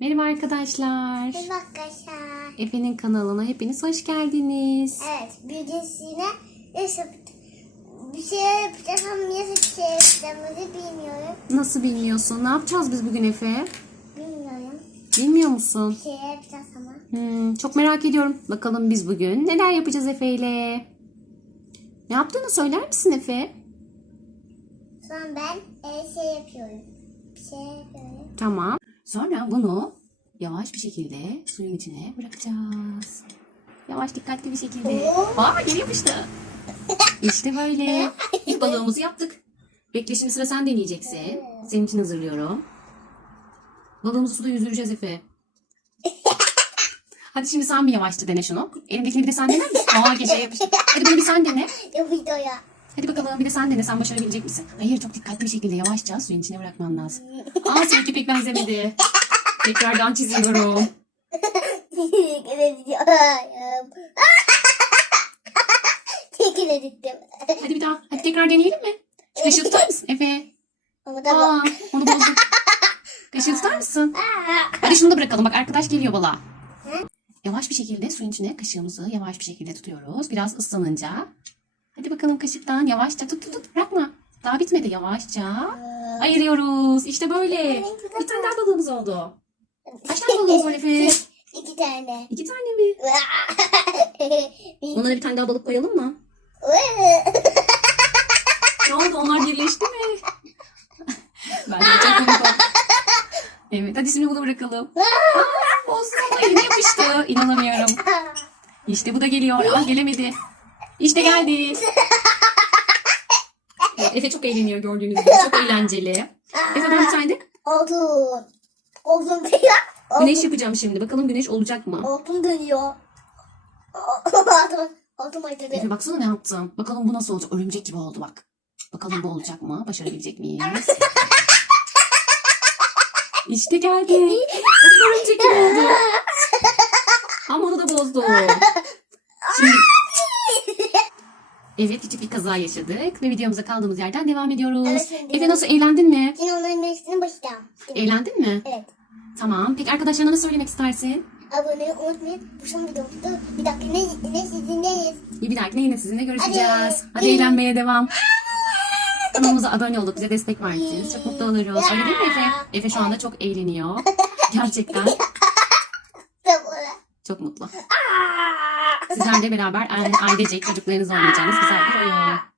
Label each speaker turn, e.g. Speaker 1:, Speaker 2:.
Speaker 1: Merhaba arkadaşlar.
Speaker 2: Merhaba arkadaşlar.
Speaker 1: Efe'nin kanalına hepiniz hoş geldiniz.
Speaker 2: Evet, bilgisine nasıl bir şey yapacağız ama nasıl bir şey yapacağımızı bilmiyorum.
Speaker 1: Nasıl bilmiyorsun? Ne yapacağız biz bugün Efe?
Speaker 2: Bilmiyorum.
Speaker 1: Bilmiyor musun?
Speaker 2: Bir şey yapacağız ama.
Speaker 1: Hmm, çok merak ediyorum. Bakalım biz bugün neler yapacağız Efe ile? Ne yaptığını söyler misin Efe?
Speaker 2: Şu an ben e, şey yapıyorum. Bir şey yapıyorum.
Speaker 1: Tamam. Sonra bunu yavaş bir şekilde suyun içine bırakacağız. Yavaş dikkatli bir şekilde.
Speaker 2: Oo.
Speaker 1: Aa yeni yapıştı. İşte böyle. İlk balığımızı yaptık. Bekle şimdi sıra sen deneyeceksin. Senin için hazırlıyorum. Balığımızı suda yüzdüreceğiz Efe. Hadi şimdi sen bir yavaşça dene şunu. Elimdekini bir de sen dener misin? Aa gece yapıştı. Hadi bunu bir sen dene.
Speaker 2: Ya videoya.
Speaker 1: Hadi bakalım bir de sen dene. Sen başarabilecek misin? Hayır çok dikkatli bir şekilde yavaşça suyun içine bırakman lazım. Aa seninki pek benzemedi. Tekrardan çiziyorum.
Speaker 2: Tekrar ediyorum.
Speaker 1: Hadi bir daha. Hadi tekrar deneyelim mi? Şu kaşığı tutar mısın Efe?
Speaker 2: Da
Speaker 1: Aa onu bozduk. Kaşığı tutar mısın? Hadi şunu da bırakalım. Bak arkadaş geliyor bala. Yavaş bir şekilde suyun içine kaşığımızı yavaş bir şekilde tutuyoruz. Biraz ıslanınca. Hadi bakalım kaşıktan yavaşça tut tut tut. Bırakma. Daha bitmedi. Yavaşça ayırıyoruz. İşte böyle. Bir tane daha balığımız oldu. Kaç tane balığımız var Efe?
Speaker 2: İki tane.
Speaker 1: İki tane mi? Onlara bir tane daha balık koyalım mı? Ne oldu? Onlar birleşti mi? Bence çok komik oldu. Evet hadi şimdi bunu bırakalım. Aa, Olsun ama yine yapıştı. İnanamıyorum. İşte bu da geliyor. Aa gelemedi. İşte geldi. Evet, Efe çok eğleniyor gördüğünüz gibi. Çok eğlenceli. Efe ben bir tane de.
Speaker 2: Altın dönüyor.
Speaker 1: güneş yapacağım şimdi. Bakalım güneş olacak mı?
Speaker 2: Altın dönüyor. Altın aydırdı.
Speaker 1: Efe baksana ne yaptım. Bakalım bu nasıl olacak? Örümcek gibi oldu bak. Bakalım bu olacak mı? Başarabilecek miyiz? İşte geldi. Bakın örümcek gibi oldu. Ama onu da bozdu. Şimdi... Evet küçük bir kaza yaşadık ve videomuza kaldığımız yerden devam ediyoruz.
Speaker 2: Evet, şimdi-
Speaker 1: Efe nasıl eğlendin mi?
Speaker 2: Yine onların hepsini başlayacağım.
Speaker 1: Eğlendin mi?
Speaker 2: Evet.
Speaker 1: Tamam. Peki arkadaşlarına ne söylemek istersin?
Speaker 2: Abone olmayı unutmayın. Bu son videomuzda bir dakika ne, ne sizinleyiz.
Speaker 1: Bir dahakine yine sizinle görüşeceğiz.
Speaker 2: Hadi.
Speaker 1: Hadi eğlenmeye devam. Kanalımıza abone olup bize destek verirseniz çok mutlu oluruz. Öyle değil mi Efe? Efe şu anda çok eğleniyor. Gerçekten çok mutlu. Sizlerle beraber aile- ailecek çocuklarınızla oynayacağınız güzel bir oyun.